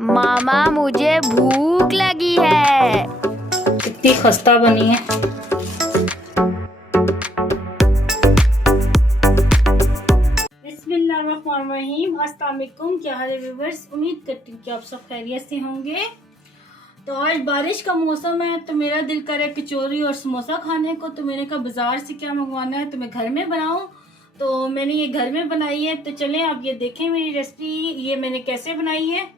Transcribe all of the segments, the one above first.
मामा मुझे भूख लगी है। कितनी खस्ता बनी है। बिस्मिल्लाहिर्रहमानिर्रहीम। अस्सलाम वालेकुम। क्या हाल है व्यूअर्स? उम्मीद करती हूँ कि आप सब खैरियत से होंगे। तो आज बारिश का मौसम है तो मेरा दिल करे कचौरी और समोसा खाने को। तो मैंने कहा बाजार से क्या मंगवाना है तो मैं घर में बनाऊं। तो मैंने ये घर में बनाई है। तो चलें आप ये देखें मेरी रेसिपी, ये मैंने कैसे बनाई है।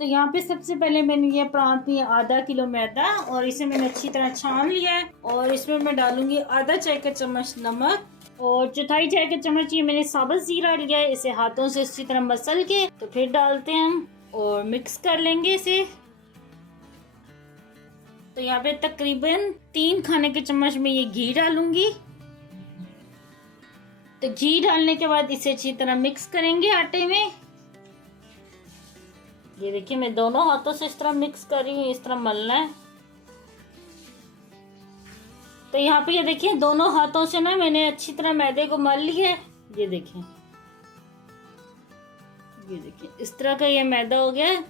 तो यहाँ पे सबसे पहले मैंने ये प्रांत लिया आधा किलो मैदा और इसे मैंने अच्छी तरह छान लिया है। और इसमें मैं डालूंगी आधा चाय का चम्मच नमक और चौथाई चाय का चम्मच ये मैंने साबुत जीरा लिया है। इसे हाथों से अच्छी तरह मसल के तो फिर डालते हैं हम और मिक्स कर लेंगे इसे। तो यहाँ पे तकरीबन 3 खाने के चम्मच में ये घी डालूंगी। तो घी डालने के बाद इसे अच्छी तरह मिक्स करेंगे आटे में। ये देखिए मैं दोनों हाथों से इस तरह मिक्स कर रही हूँ, इस तरह मलना है। तो यहाँ पे ये देखिए दोनों हाथों से ना मैंने अच्छी तरह मैदे को मल लिया है। ये देखिए इस तरह का ये मैदा हो गया है।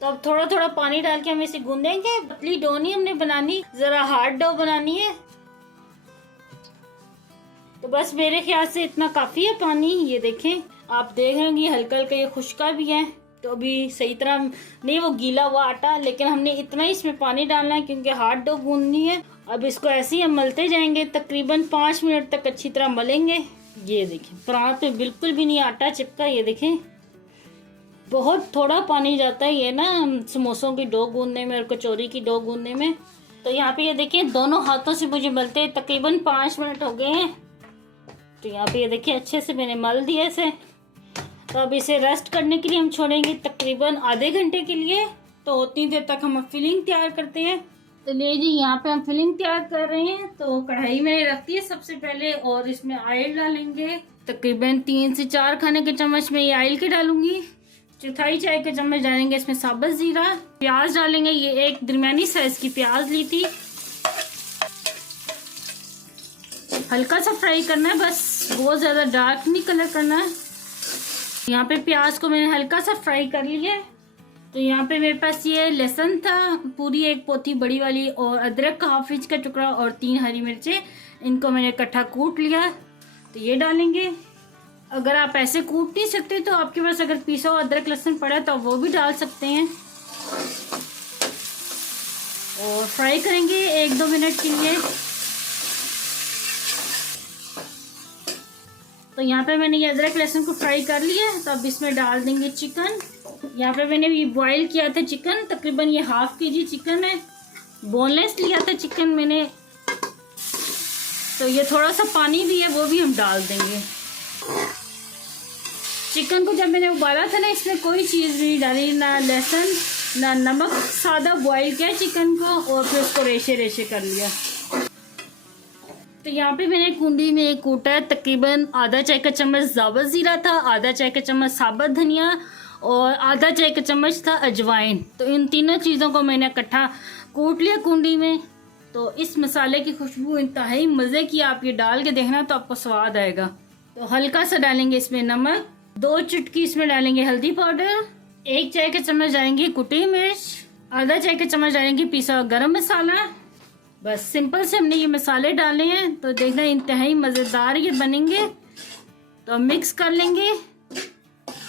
तो अब थोड़ा थोड़ा पानी डाल के हम इसे गूंदेंगे। पतली डो नहीं हमने बनानी, जरा हार्ड डो बनानी है। तो बस मेरे ख्याल से इतना काफी है पानी। ये देखें आप देख रहे होंगे हल्का हल्का ये खुश्का भी है। तो अभी सही तरह नहीं वो गीला हुआ आटा, लेकिन हमने इतना ही इसमें पानी डालना है क्योंकि हार्ड डो गूंदनी है। अब इसको ऐसे ही हम मलते जाएंगे, तकरीबन 5 मिनट तक अच्छी तरह मलेंगे। ये देखें परात में बिल्कुल भी नहीं आटा चिपका। ये देखें बहुत थोड़ा पानी जाता है ये ना समोसों की डो गूंदने में और कचौरी की डो गूंदने में। तो यहाँ पे ये देखिए दोनों हाथों से मुझे मलते तकरीबन 5 मिनट हो गए हैं। तो यहाँ पे ये देखिए अच्छे से मैंने मल दिया इसे। तो अब इसे रेस्ट करने के लिए हम छोड़ेंगे तकरीबन आधे घंटे के लिए। तो उतनी देर तक हम फिलिंग तैयार करते हैं। तो ले जी यहाँ पे हम फिलिंग तैयार कर रहे हैं। तो कढ़ाई मैंने रख दी है सबसे पहले और इसमें ऑयल डालेंगे। तकरीबन 3 से 4 खाने के चम्मच में ये ऑयल के डालूंगी। चौथाई चाय के चम्मच डालेंगे इसमें साबुत जीरा। प्याज डालेंगे, ये एक दरमियानी साइज की प्याज ली थी। हल्का सा फ्राई करना है, बस बहुत ज्यादा डार्क नहीं कलर करना है। यहाँ पे प्याज को मैंने हल्का सा फ्राई कर लिया। तो यहाँ पे मेरे पास ये लहसुन था पूरी 1 पोथी बड़ी वाली और अदरक का हाफ इंच का टुकड़ा और 3 हरी मिर्चें, इनको मैंने इकट्ठा कूट लिया। तो ये डालेंगे। अगर आप ऐसे कूट नहीं सकते तो आपके पास अगर पिसा हुआ अदरक लहसुन पड़ा है तो वो भी डाल सकते हैं। और फ्राई करेंगे 1-2 मिनट के लिए। तो यहाँ पे मैंने ये अदरक लहसुन को फ्राई कर लिया है। तो अब इसमें डाल देंगे चिकन। यहाँ पे मैंने ये बॉईल किया था चिकन, तकरीबन ये ½ kg चिकन है। बोनलेस लिया था चिकन मैंने। तो ये थोड़ा सा पानी भी है वो भी हम डाल देंगे। चिकन को जब मैंने उबाला था ना इसमें कोई चीज़ नहीं डाली, ना लहसुन ना नमक, सादा बॉईल किया चिकन को और फिर उसको रेशे रेशे कर लिया। तो यहाँ पे मैंने कुंडी में एक कूटा है तकरीबन आधा चाय का चम्मच साबुत जीरा था, आधा चाय का चम्मच साबुत धनिया और आधा चाय का चम्मच था अजवाइन। तो इन तीनों चीज़ों को मैंने इकट्ठा कूट लिया कुंडी में। तो इस मसाले की खुशबू इंतहाई मज़े की, आप ये डाल के देखना तो आपको स्वाद आएगा। तो हल्का सा डालेंगे इसमें नमक, 2 चुटकी इसमें डालेंगे हल्दी पाउडर, 1 चाय का चम्मच डालेंगे कुटी मिर्च, आधा चाय का चम्मच डालेंगे पिसा हुआ गरम मसाला। बस सिंपल से हमने ये मसाले डाले हैं। तो देखना इंतहाई मज़ेदार ये बनेंगे। तो मिक्स कर लेंगे।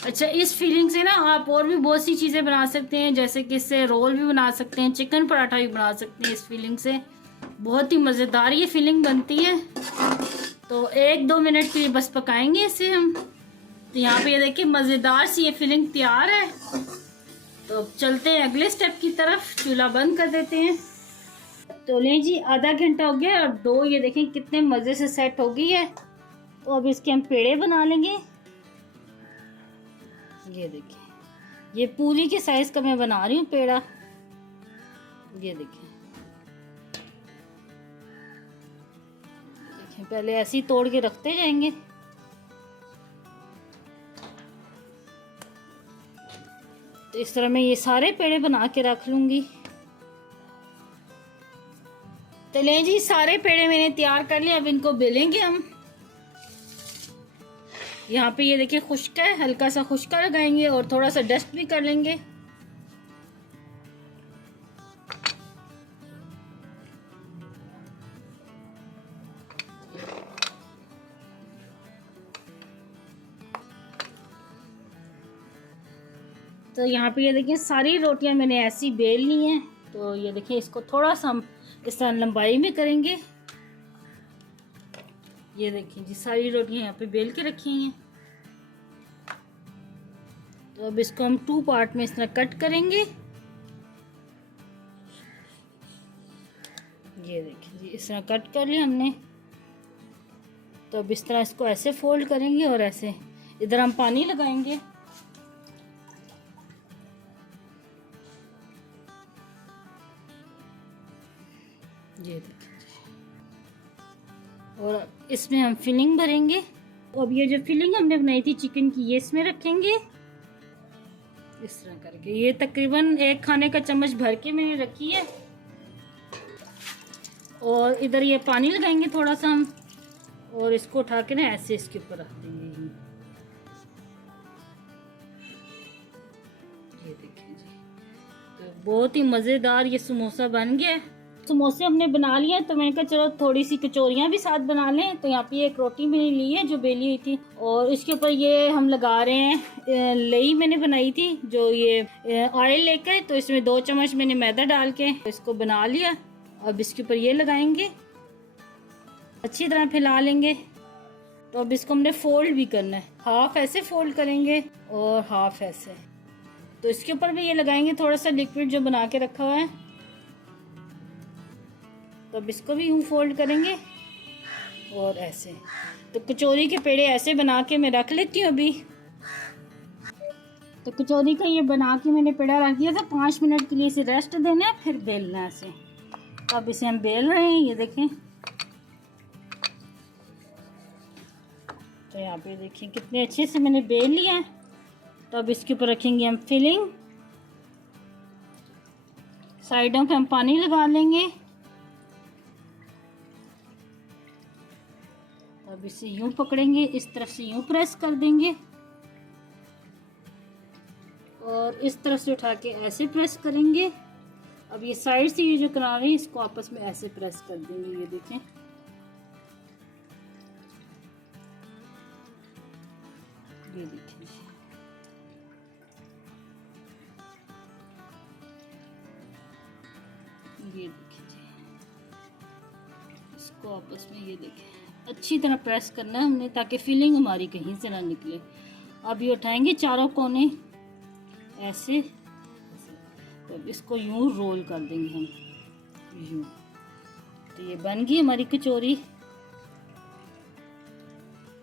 अच्छा इस फीलिंग से ना आप और भी बहुत सी चीज़ें बना सकते हैं, जैसे कि इससे रोल भी बना सकते हैं, चिकन पराठा भी बना सकते हैं। इस फीलिंग से बहुत ही मज़ेदार ये फीलिंग बनती है। तो 1-2 मिनट के लिए बस पकाएंगे इसे हम। तो यहाँ पे ये देखिए मज़ेदार सी ये फीलिंग तैयार है। तो अब चलते हैं अगले स्टेप की तरफ। चूल्हा बंद कर देते हैं। तो लें जी आधा घंटा हो गया और डो ये देखें कितने मज़े से सेट हो गई है। तो अब इसके हम पेड़े बना लेंगे। ये देखिए ये पूरी के साइज का मैं बना रही हूँ पेड़ा। ये देखिए पहले ऐसे ही तोड़ के रखते जाएंगे। तो इस तरह मैं ये सारे पेड़े बना के रख लूंगी। तो ले जी सारे पेड़े मैंने तैयार कर लिए। अब इनको बेलेंगे हम। यहाँ पे ये देखिए खुश्क है, हल्का सा खुश्का लगाएंगे और थोड़ा सा डस्ट भी कर लेंगे। तो यहाँ पे ये देखिए सारी रोटियां मैंने ऐसी बेल ली हैं। तो ये देखिए इसको थोड़ा सा हम इस तरह लंबाई में करेंगे। ये देखिए जी सारी रोटियां यहाँ पे बेल के रखी हैं। तो अब इसको हम 2 पार्ट में इस तरह कट करेंगे। ये देखिए जी इस तरह कट कर लिया हमने। तो अब इस तरह इसको ऐसे फोल्ड करेंगे और ऐसे इधर हम पानी लगाएंगे। ये देखिए और इसमें हम फिलिंग भरेंगे। अब ये जो फिलिंग हमने बनाई थी चिकन की ये इसमें रखेंगे इस तरह करके। ये तकरीबन 1 खाने का चम्मच भर के मैंने रखी है। और इधर ये पानी लगाएंगे थोड़ा सा हम और इसको उठा के ना ऐसे इसके ऊपर रख देंगे। ये देखिए जी तो बहुत ही मज़ेदार ये समोसा बन गया है। समोसे हमने बना लिए तो मैंने कहा चलो थोड़ी सी कचौरियाँ भी साथ बना लें। तो यहाँ पे एक रोटी मैंने ली है जो बेली हुई थी और इसके ऊपर ये हम लगा रहे हैं लई मैंने बनाई थी जो ये ऑयल लेकर। तो इसमें 2 चम्मच मैंने मैदा डाल के इसको बना लिया। अब इसके ऊपर ये लगाएंगे, अच्छी तरह फैला लेंगे। तो अब इसको हमने फोल्ड भी करना है, हाफ ऐसे फोल्ड करेंगे और हाफ ऐसे। तो इसके ऊपर भी ये लगाएंगे थोड़ा सा लिक्विड जो बना के रखा हुआ है। तो अब इसको भी यूँ फोल्ड करेंगे और ऐसे। तो कचौरी के पेड़े ऐसे बना के मैं रख लेती हूँ अभी। तो कचौरी का ये बना के मैंने पेड़ा रख दिया था। 5 मिनट के लिए इसे रेस्ट देना है फिर बेलना है इसे। तो अब इसे हम बेल रहे हैं, ये देखें। तो यहाँ पे देखिए कितने अच्छे से मैंने बेल लिया है। तो अब इसके ऊपर रखेंगे हम फिलिंग। साइडों पे हम पानी लगा लेंगे। अब इसे यूं पकड़ेंगे, इस तरफ से यूं प्रेस कर देंगे और इस तरफ से उठा के ऐसे प्रेस करेंगे। अब ये साइड से ये जो किनारे हैं इसको आपस में ऐसे प्रेस कर देंगे। ये देखें ये देखिए ये देखिए इसको आपस में ये देखें अच्छी तरह प्रेस करना है हमने ताकि फिलिंग हमारी कहीं से ना निकले। अब ये उठाएंगे चारों कोने ऐसे। तो अब इसको यूं रोल कर देंगे हम यूं। तो ये बन गई हमारी कचौरी।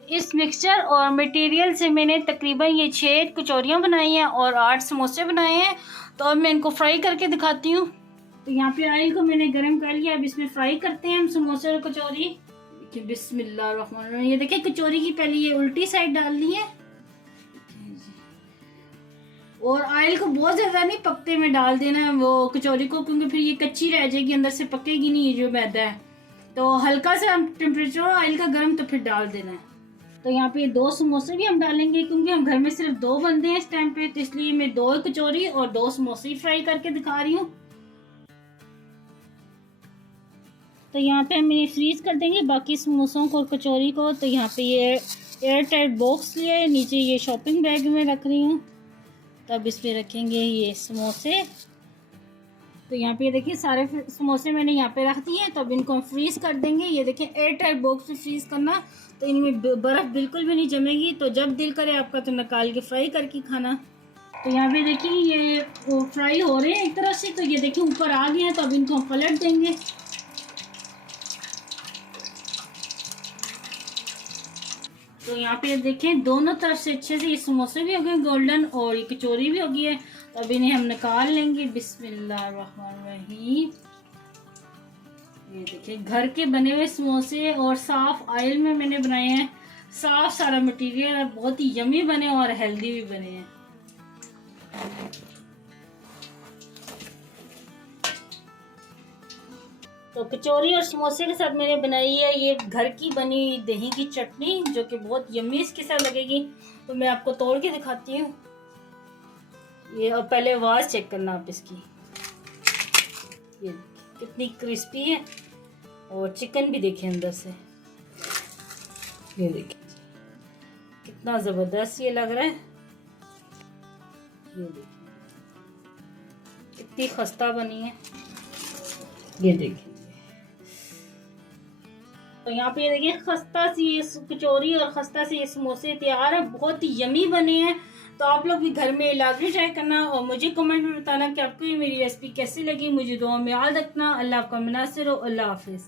इस मिक्सचर और मटेरियल से मैंने तकरीबन ये 6 कचौरियाँ बनाई हैं और 8 समोसे बनाए हैं। तो अब मैं इनको फ्राई करके दिखाती हूँ। तो यहाँ पे ऑयल को मैंने गरम कर लिया। अब इसमें फ्राई करते हैं हम समोसे और कचौरी। देखिए बिस्मिल्लाहिर्रहमानिर्रहीम। ये देखिए कचौरी की पहले ये उल्टी साइड डालनी है और ऑयल को बहुत ज़्यादा नहीं पकते में डाल देना है वो कचौरी को, क्योंकि फिर ये कच्ची रह जाएगी, अंदर से पकेगी नहीं ये जो मैदा है। तो हल्का सा टेम्परेचर ऑयल का गर्म तो फिर डाल देना है। तो यहाँ पे 2 समोसे भी हम डालेंगे क्योंकि हम घर में सिर्फ 2 बंदे हैं इस टाइम पे। तो इसलिए मैं 2 कचौरी और 2 समोसे ही फ्राई करके दिखा रही हूँ। तो यहाँ पे हम इन्हें फ्रीज कर देंगे बाकी समोसों को और कचौरी को। तो यहाँ पे ये एयर टाइट बॉक्स लिया है, नीचे ये शॉपिंग बैग में रख रही हूँ। तो अब इस पे रखेंगे ये समोसे। तो यहाँ पे देखिए सारे समोसे मैंने यहाँ पे रख दिए हैं। तो अब इनको हम फ्रीज कर देंगे। ये देखिए एयर टाइट बॉक्स में फ्रीज करना, तो इनमें बर्फ़ बिल्कुल भी नहीं जमेगी। तो जब दिल करे आपका तो निकाल के फ्राई करके खाना। तो यहाँ पे देखिए ये फ्राई हो रहे हैं एक तरह से। तो ये देखिए ऊपर आ गए हैं। तो अब इनको हम पलट देंगे। तो यहाँ पे देखें दोनों तरफ से अच्छे से ये समोसे भी हो गए गोल्डन और ये कचौरी भी हो गई है। तो अब इन्हें हम निकाल लेंगे। बिस्मिल्लाहिर्रहमानिर्रहीम। ये देखिए घर के बने हुए समोसे और साफ ऑयल में मैंने बनाए हैं। साफ सारा मटेरियल है, बहुत ही यमी बने और हेल्दी भी बने हैं। तो कचौरी और समोसे के साथ मैंने बनाई है ये घर की बनी दही की चटनी जो कि बहुत यम्मी इसके साथ लगेगी। तो मैं आपको तोड़ के दिखाती हूँ ये। और पहले आवाज़ चेक करना आप इसकी, ये कितनी क्रिस्पी है और चिकन भी देखें अंदर से। ये देखिए कितना ज़बरदस्त ये लग रहा है। ये देखिए कितनी खस्ता बनी है, ये देखिए। तो यहाँ पे ये देखिए खस्ता सी ये कचौरी और खस्ता सी ये समोसे तैयार है, बहुत ही यमी बने हैं। तो आप लोग भी घर में लाजमी ट्राई करना और मुझे कमेंट में बताना कि आपको ये मेरी रेसिपी कैसी लगी। मुझे दुआ में याद रखना। अल्लाह आपका मुनासिर हो। अल्लाह हाफिज़।